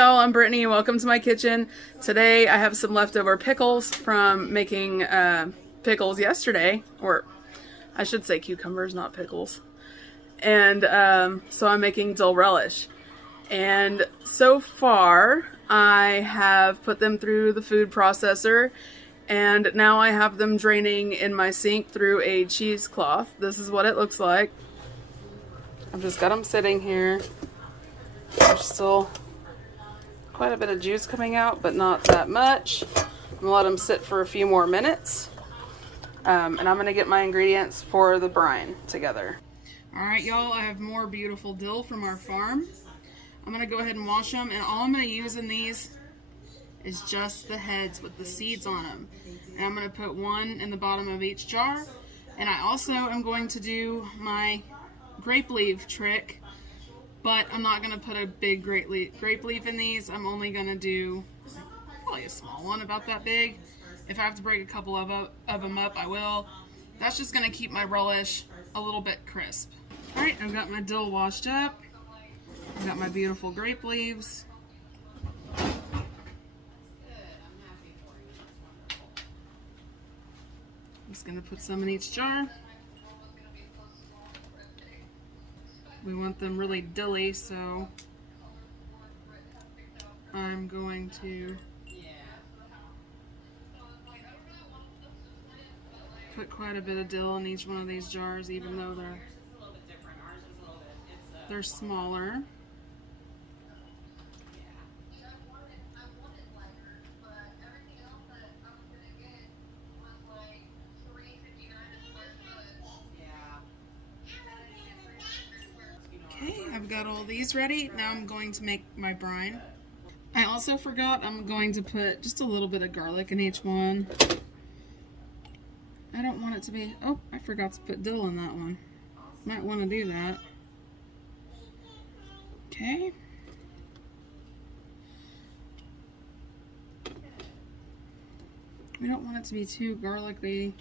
y'all, I'm Brittany and welcome to my kitchen. Today I have some leftover pickles from making pickles yesterday, or I should say cucumbers, not pickles. And so I'm making dill relish. And so far I have put them through the food processor and now I have them draining in my sink through a cheesecloth. This is what it looks like. I've just got them sitting here. There's still quite a bit of juice coming out, but not that much. I'm gonna let them sit for a few more minutes. And I'm gonna get my ingredients for the brine together. All right, y'all, I have more beautiful dill from our farm. I'm gonna go ahead and wash them, and all I'm gonna use in these is just the heads with the seeds on them. And I'm gonna put one in the bottom of each jar. And I also am going to do my grape leaf trick, but I'm not going to put a big grape leaf in these. I'm only going to do probably a small one about that big. If I have to break a couple of them up, I will. That's just going to keep my relish a little bit crisp. Alright, I've got my dill washed up. I've got my beautiful grape leaves. I'm just going to put some in each jar. We want them really dilly, so I'm going to put quite a bit of dill in each one of these jars, even though they're smaller. Okay, I've got all these ready. Now I'm going to make my brine. I also forgot I'm going to put just a little bit of garlic in each one. I don't want it to be... Oh, I forgot to put dill in that one. Might want to do that. Okay. We don't want it to be too garlicky.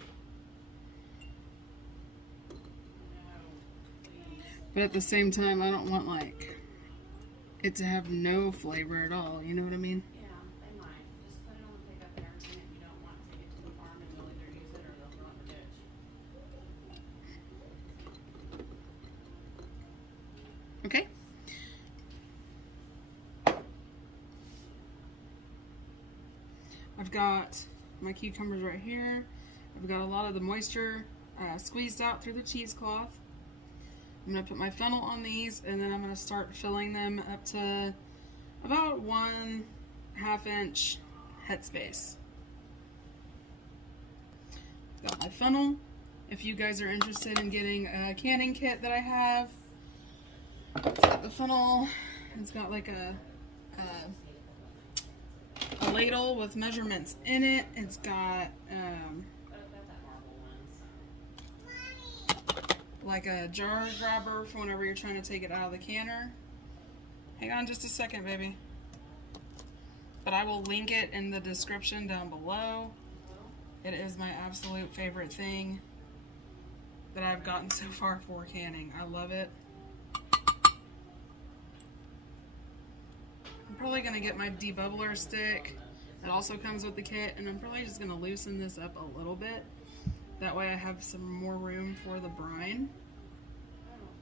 But at the same time, I don't want like it to have no flavor at all. You know what I mean? Yeah, they might. Just put it on the pickup there, and if you don't want to take it to the farm, and they'll either use it or they'll throw it in the ditch. Okay. I've got my cucumbers right here. I've got a lot of the moisture squeezed out through the cheesecloth. I'm going to put my funnel on these, and then I'm going to start filling them up to about 1/2 inch headspace. Got my funnel. If you guys are interested in getting a canning kit that I have, it's got the funnel. It's got like a ladle with measurements in it. It's got like a jar grabber for whenever you're trying to take it out of the canner. Hang on just a second, baby. But I will link it in the description down below. It is my absolute favorite thing that I've gotten so far for canning. I love it. I'm probably going to get my debubbler stick that also comes with the kit, and I'm probably just going to loosen this up a little bit. That way I have some more room for the brine.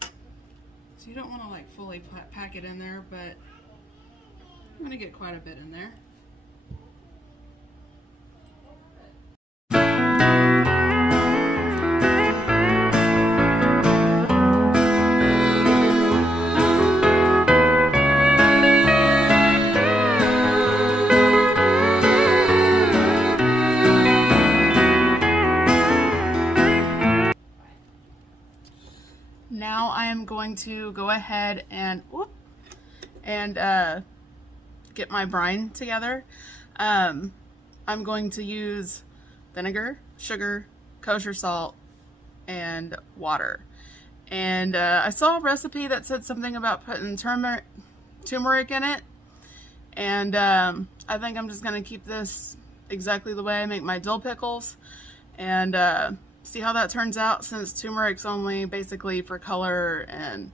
So you don't want to like fully pack it in there, but I'm going to get quite a bit in there. Now I am going to go ahead and get my brine together. I'm going to use vinegar, sugar, kosher salt, and water. And I saw a recipe that said something about putting turmeric in it. And I think I'm just going to keep this exactly the way I make my dill pickles. And see how that turns out, since turmeric's only basically for color, and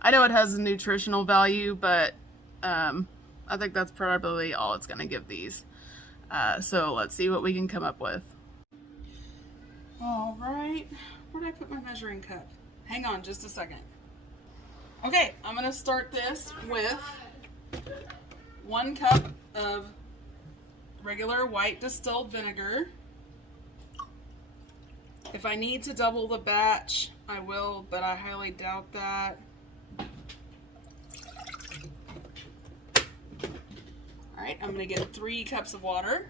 I know it has a nutritional value, but I I think that's probably all it's gonna give these. So let's see what we can come up with. All right, where did I put my measuring cup? Hang on just a second. Okay, I'm gonna start this with 1 cup of regular white distilled vinegar. If I need to double the batch, I will, but I highly doubt that. All right, I'm gonna get 3 cups of water.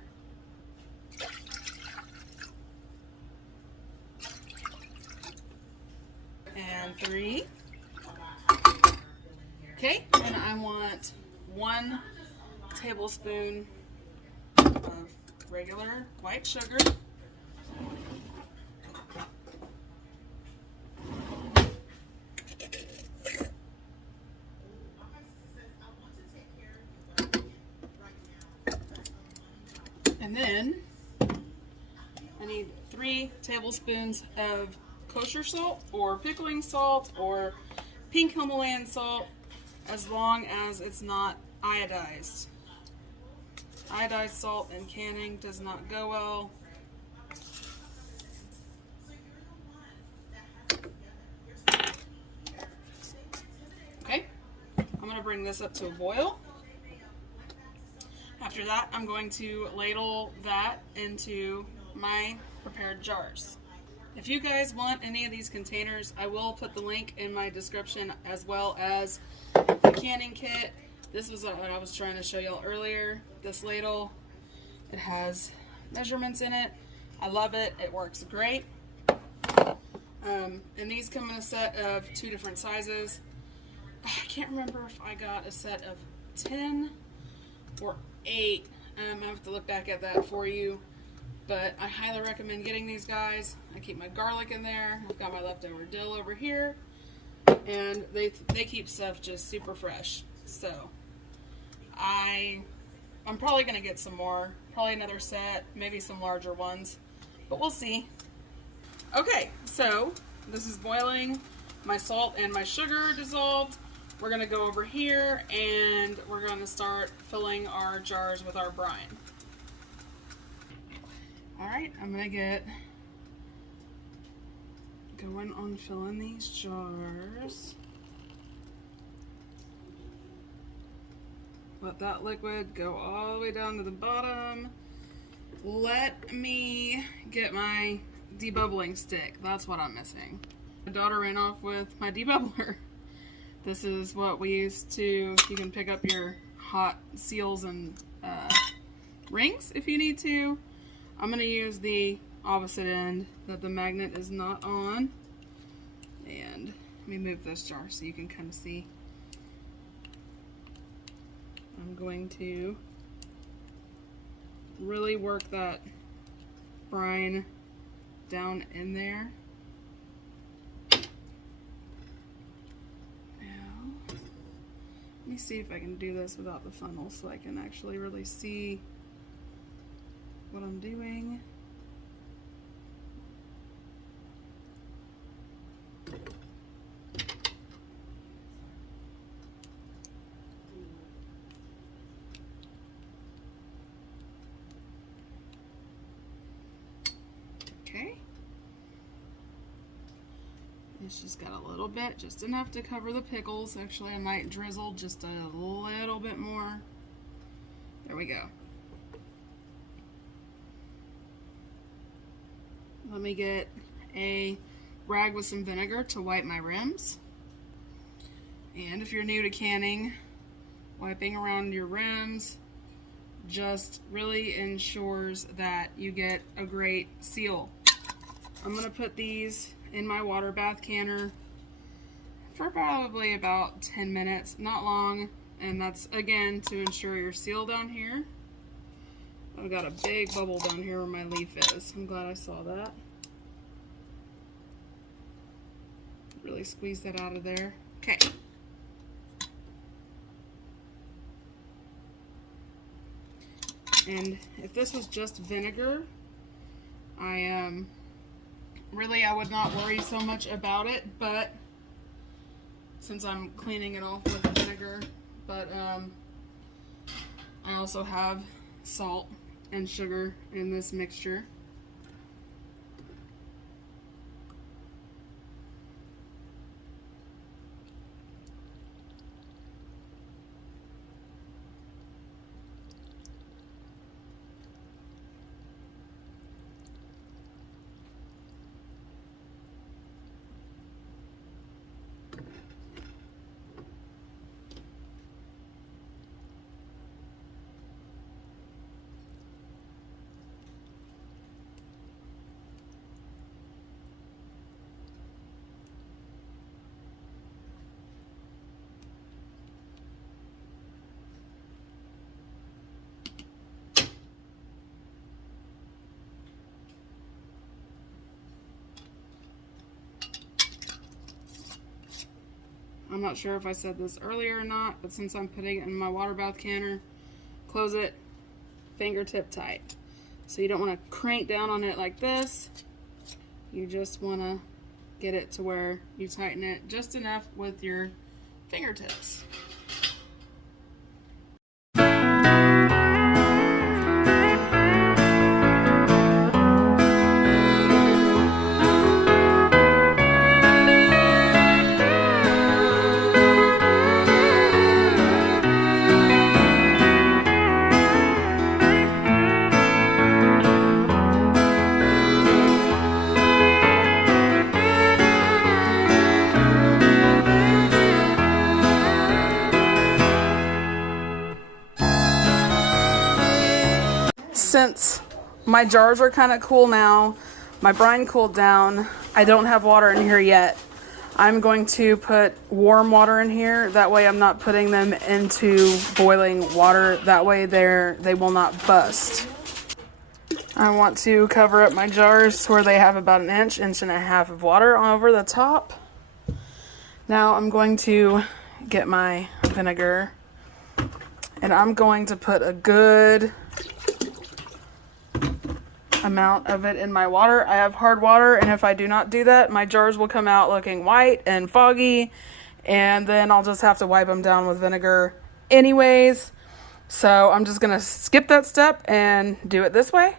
And 3. Okay, and I want 1 tablespoon of regular white sugar. And then I need 3 tablespoons of kosher salt or pickling salt or pink Himalayan salt, as long as it's not iodized. Iodized salt in canning does not go well. Okay, I'm going to bring this up to a boil. After that, I'm going to ladle that into my prepared jars. If you guys want any of these containers, I will put the link in my description, as well as the canning kit. This was what I was trying to show y'all earlier. This ladle, it has measurements in it. I love it. It works great. And these come in a set of 2 different sizes. I can't remember if I got a set of 10 or 8. I have to look back at that for you, but I highly recommend getting these guys. I keep my garlic in there. I've got my leftover dill over here, and they keep stuff just super fresh. So I'm probably gonna get some more, probably another set, maybe some larger ones, but we'll see. Okay, so this is boiling. My salt and my sugar dissolved. We're gonna go over here and we're gonna start filling our jars with our brine. All right, I'm gonna get going on filling these jars. Let that liquid go all the way down to the bottom. Let me get my debubbling stick. That's what I'm missing. My daughter ran off with my debubbler. This is what we use to, you can pick up your hot seals and rings if you need to. I'm going to use the opposite end that the magnet is not on. And let me move this jar so you can kind of see. I'm going to really work that brine down in there. Let me see if I can do this without the funnel so I can actually really see what I'm doing. Okay. It's just got a little bit, just enough to cover the pickles. Actually, I might drizzle just a little bit more. There we go. Let me get a rag with some vinegar to wipe my rims. And if you're new to canning, wiping around your rims just really ensures that you get a great seal. I'm going to put these in my water bath canner for probably about 10 minutes, not long, and that's again to ensure your seal down here. I've got a big bubble down here where my leaf is. I'm glad I saw that. Really squeeze that out of there. Okay. And if this was just vinegar, really, I would not worry so much about it, but since I'm cleaning it off with vinegar, but I also have salt and sugar in this mixture. I'm not sure if I said this earlier or not, but since I'm putting it in my water bath canner, close it fingertip tight. So you don't want to crank down on it like this. You just want to get it to where you tighten it just enough with your fingertips. Since my jars are kind of cool now, my brine cooled down, I don't have water in here yet. I'm going to put warm water in here. That way I'm not putting them into boiling water. That way they will not bust. I want to cover up my jars where they have about an inch and a half of water over the top. Now I'm going to get my vinegar and I'm going to put a good amount of it in my water. I have hard water, and if I do not do that, my jars will come out looking white and foggy, and then I'll just have to wipe them down with vinegar anyways. So I'm just gonna skip that step and do it this way.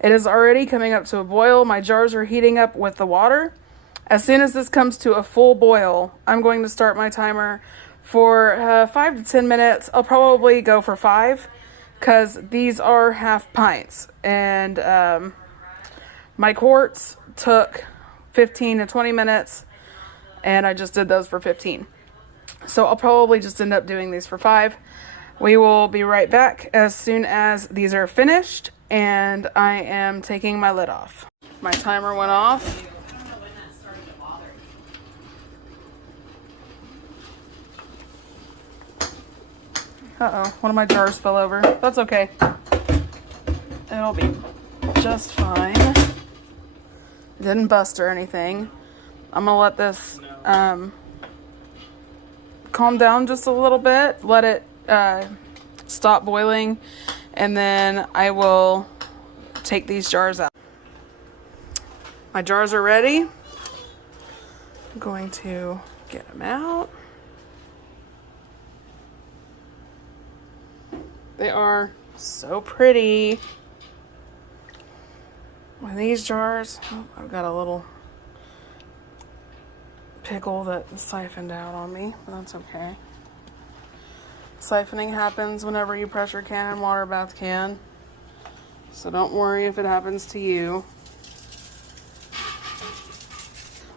It is already coming up to a boil. My jars are heating up with the water. As soon as this comes to a full boil, I'm going to start my timer for 5 to 10 minutes. I'll probably go for 5 because these are half pints, and my quarts took 15 to 20 minutes, and I just did those for 15. So I'll probably just end up doing these for 5. We will be right back as soon as these are finished, and I am taking my lid off. My timer went off. Uh-oh, one of my jars fell over. That's okay. It'll be just fine. It didn't bust or anything. I'm gonna let this calm down just a little bit. Let it stop boiling, and then I will take these jars out. My jars are ready. I'm going to get them out. They are so pretty. With these jars, oh, I've got a little pickle that siphoned out on me, but that's okay. Siphoning happens whenever you pressure can and water bath can, so don't worry if it happens to you.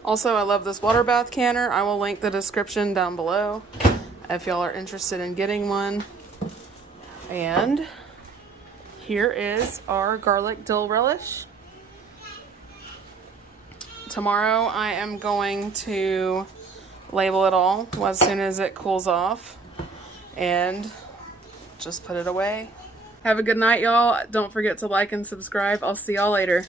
Also, I love this water bath canner. I will link the description down below if y'all are interested in getting one. And here is our garlic dill relish. Tomorrow I am going to label it all as soon as it cools off and just put it away. Have a good night, y'all. Don't forget to like and subscribe. I'll see y'all later.